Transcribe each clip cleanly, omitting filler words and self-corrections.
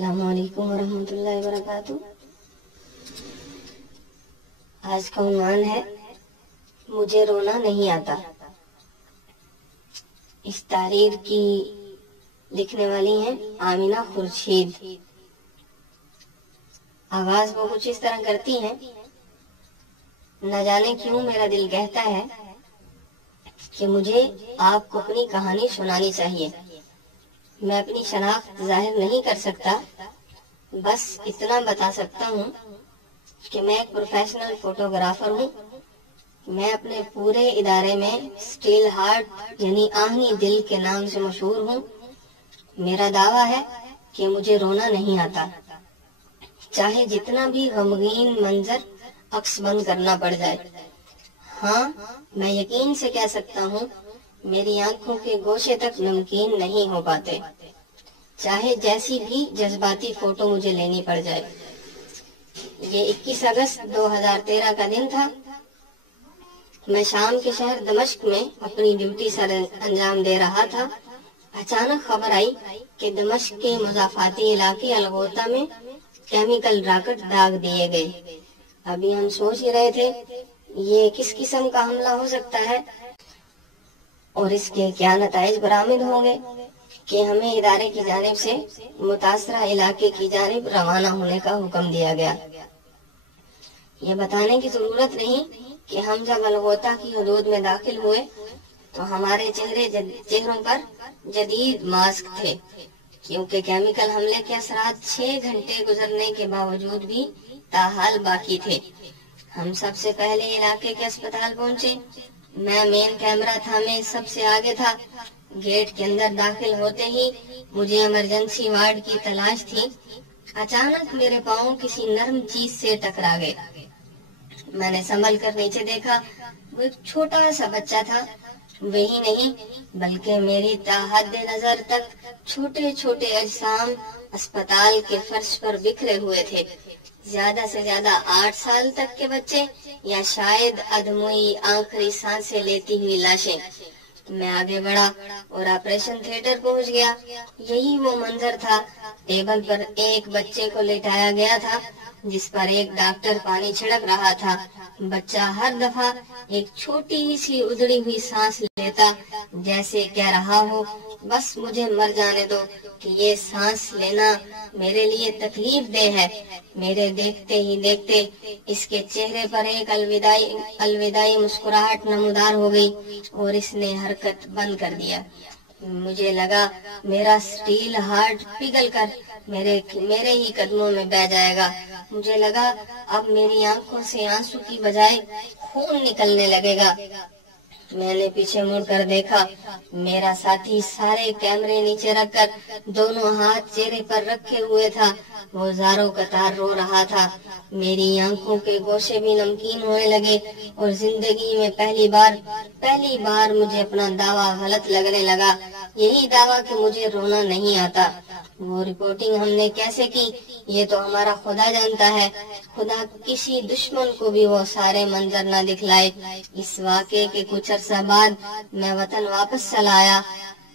अस्सलाम वालेकुम वरहमतुल्लाहि वबरकातुह। आज का उन्वान है मुझे रोना नहीं आता। इस तारीर की लिखने वाली हैं आमिना खुर्शीद। आगाज वो कुछ इस तरह करती हैं। न जाने क्यों मेरा दिल कहता है कि मुझे आपको अपनी कहानी सुनानी चाहिए। मैं अपनी शनाख्त जाहिर नहीं कर सकता, बस इतना बता सकता हूँ कि मैं एक प्रोफेशनल फोटोग्राफर हूँ। मैं अपने पूरे इदारे में स्टील हार्ट यानी आहनी दिल के नाम से मशहूर हूँ। मेरा दावा है कि मुझे रोना नहीं आता, चाहे जितना भी गमगीन मंजर अक्स बंद करना पड़ जाए। हाँ, मैं यकीन से कह सकता हूँ मेरी आंखों के गोशे तक नमकीन नहीं हो पाते, चाहे जैसी भी जज्बाती फोटो मुझे लेनी पड़ जाए। ये 21 अगस्त 2013 का दिन था। मैं शाम के शहर दमिश्क में अपनी ड्यूटी सर अंजाम दे रहा था। अचानक खबर आई कि दमिश्क के मुजाफाती इलाके अलगोता में केमिकल रॉकेट दाग दिए गए। अभी हम सोच ही रहे थे ये किस किस्म का हमला हो सकता है और इसके क्या नताइज बरामद होंगे कि हमें इदारे की जानिब से मुतासरा इलाके की जानिब रवाना होने का हुक्म दिया गया। ये बताने की जरूरत नहीं कि हम जब अलगोता की हदूद में दाखिल हुए तो हमारे चेहरों पर जदीद मास्क थे, क्योंकि केमिकल हमले के असरात 6 घंटे गुजरने के बावजूद भी ताहाल बाकी थे। हम सबसे पहले इलाके के अस्पताल पहुंचे। मैं मेन कैमरा थामे सबसे आगे था। गेट के अंदर दाखिल होते ही मुझे इमरजेंसी वार्ड की तलाश थी। अचानक मेरे पाँव किसी नरम चीज से टकरा गए। मैंने संभल कर नीचे देखा। वो एक छोटा सा बच्चा था। वही नहीं बल्कि मेरी ताहद नजर तक छोटे छोटे अजसाम अस्पताल के फर्श पर बिखरे हुए थे। ज्यादा से ज्यादा 8 साल तक के बच्चे या शायद अधमुई आखिरी सांसें लेती हुई लाशें। मैं आगे बढ़ा और ऑपरेशन थिएटर पहुंच गया। यही वो मंजर था। टेबल पर एक बच्चे को लेटाया गया था जिस पर एक डॉक्टर पानी छिड़क रहा था। बच्चा हर दफा एक छोटी सी उधड़ी हुई सांस लेता, जैसे कह रहा हो बस मुझे मर जाने दो, कि ये सांस लेना मेरे लिए तकलीफ देह है। मेरे देखते ही देखते इसके चेहरे पर एक अलविदाई मुस्कुराहट नमूदार हो गई और इसने हरकत बंद कर दिया। मुझे लगा मेरा स्टील हार्ट पिघल कर मेरे ही कदमों में बह जाएगा। मुझे लगा अब मेरी आंखों से आंसू की बजाय खून निकलने लगेगा। मैंने पीछे मुड़कर देखा। मेरा साथी सारे कैमरे नीचे रखकर दोनों हाथ चेहरे पर रखे हुए था। वो ज़ारो कतार रो रहा था। मेरी आंखों के गोशे भी नमकीन होने लगे और जिंदगी में पहली बार मुझे अपना दावा गलत लगने लगा। यही दावा कि मुझे रोना नहीं आता। वो रिपोर्टिंग हमने कैसे की ये तो हमारा खुदा जानता है। खुदा किसी दुश्मन को भी वो सारे मंजर न दिखलाए। इस वाक़े के कुछ अरसा बाद मैं वतन वापस चला आया,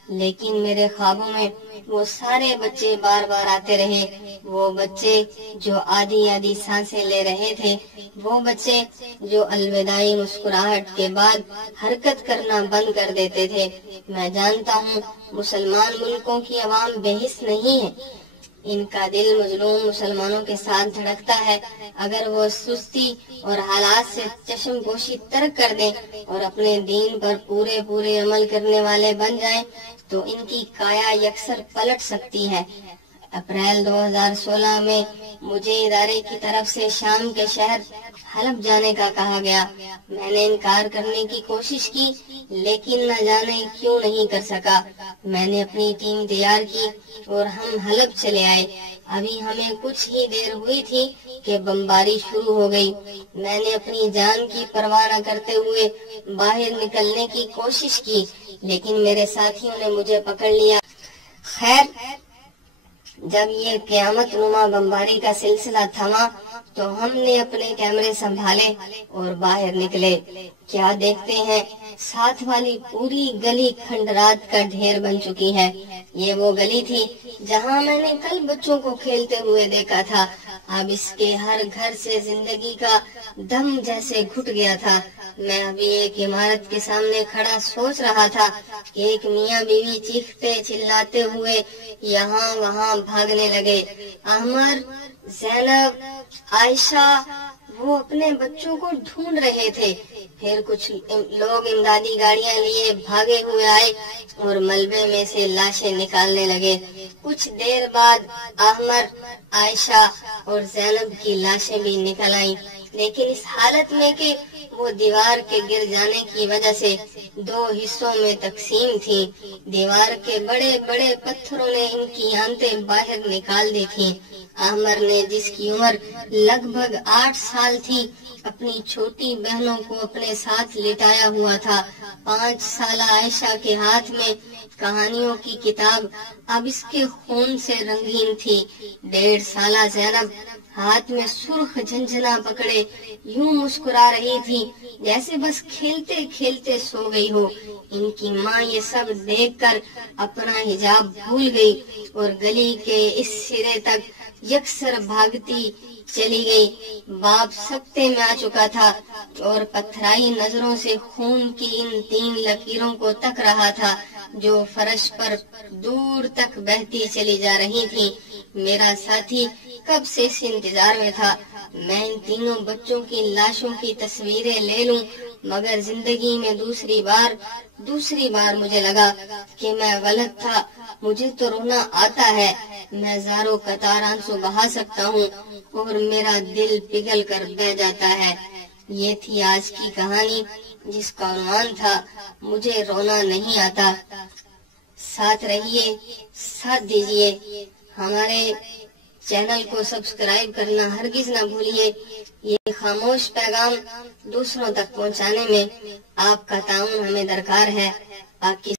लेकिन मेरे ख्वाबों में वो सारे बच्चे बार बार आते रहे। वो बच्चे जो आधी सांसें ले रहे थे, वो बच्चे जो अलविदाई मुस्कुराहट के बाद हरकत करना बंद कर देते थे। मैं जानता हूँ मुसलमान मुल्कों की आवाम बेहिस नहीं है। इनका दिल मजलूम मुसलमानों के साथ धड़कता है। अगर वो सुस्ती और हालात से चश्मपोशी तर्क कर दें और अपने दीन पर पूरे अमल करने वाले बन जाएं, तो इनकी काया यकसर पलट सकती है। अप्रैल 2016 में मुझे इदारे की तरफ से शाम के शहर हलब जाने का कहा गया। मैंने इनकार करने की कोशिश की, लेकिन न जाने क्यों नहीं कर सका। मैंने अपनी टीम तैयार की और हम हलब चले आए। अभी हमें कुछ ही देर हुई थी कि बमबारी शुरू हो गई। मैंने अपनी जान की परवाह न करते हुए बाहर निकलने की कोशिश की, लेकिन मेरे साथियों ने मुझे पकड़ लिया। खैर, جب یہ قیامت نما بمباری کا سلسلہ تھما تو ہم نے اپنے کیمرے سنبھالے اور باہر نکلے. کیا دیکھتے ہیں، ساتھ والی پوری گلی کھنڈرات کا ڈھیر بن چکی ہے. یہ وہ گلی تھی جہاں میں نے کل بچوں کو کھیلتے ہوئے دیکھا تھا. اب اس کے ہر گھر سے زندگی کا دم جیسے گھٹ گیا تھا. میں ابھی ایک عمارت کے سامنے کھڑا سوچ رہا تھا کہ ایک میاں بیوی چیختے چلاتے ہوئے یہاں وہاں بھاگنے لگے. احمد، زینب، عائشہ وہ اپنے بچوں کو ڈھونڈ رہے تھے. پھر کچھ لوگ امدادی گاڑیاں لیے بھاگے ہوئے آئے اور ملبے میں سے لاشیں نکالنے لگے. کچھ دیر بعد احمد، عائشہ اور زینب کی لاشیں بھی نکل آئیں، لیکن اس حالت میں کہ وہ دیوار کے گر جانے کی وجہ سے دو حصوں میں تقسیم تھی. دیوار کے بڑے بڑے پتھروں نے ان کی آنتیں باہر نکال دی تھیں. احمد نے، جس کی عمر لگ بھگ 8 سال تھی، اپنی چھوٹی بہنوں کو اپنے ساتھ لٹایا ہوا تھا. 5 سالہ عائشہ کے ہاتھ میں کہانیوں کی کتاب اب اس کے خون سے رنگین تھی. 1.5 سالہ زینب ہاتھ میں سرخ جھنجھنا پکڑے یوں مسکرا رہی تھی جیسے بس کھیلتے کھیلتے سو گئی ہو. ان کی ماں یہ سب دیکھ کر اپنا حجاب بھول گئی اور گلی کے اس سرے تک یکسر بھاگتی چلی گئی. باپ سکتے میں آ چکا تھا اور پتھرائی نظروں سے خون کی ان 3 لکیروں کو تک رہا تھا جو فرش پر دور تک بہتی چلی جا رہی تھی. میرا ساتھی کب سے اس انتظار میں تھا میں ان تینوں بچوں کی لاشوں کی تصویریں لے لوں، مگر زندگی میں دوسری بار مجھے لگا کہ میں غلط تھا. مجھے تو رونا آتا ہے، میں زاروں قطار آنسو بہا سکتا ہوں اور میرا دل پگھل کر بہہ جاتا ہے. یہ تھی آج کی کہانی جس کا عنوان تھا مجھے رونا نہیں آتا. ساتھ رہیے، ساتھ دیجیے. ہمارے چینل کو سبسکرائب کرنا ہرگز نہ بھولیے. یہ خاموش پیغام دوسروں تک پہنچانے میں آپ کا تعاون ہمیں درکار ہے. آپ کی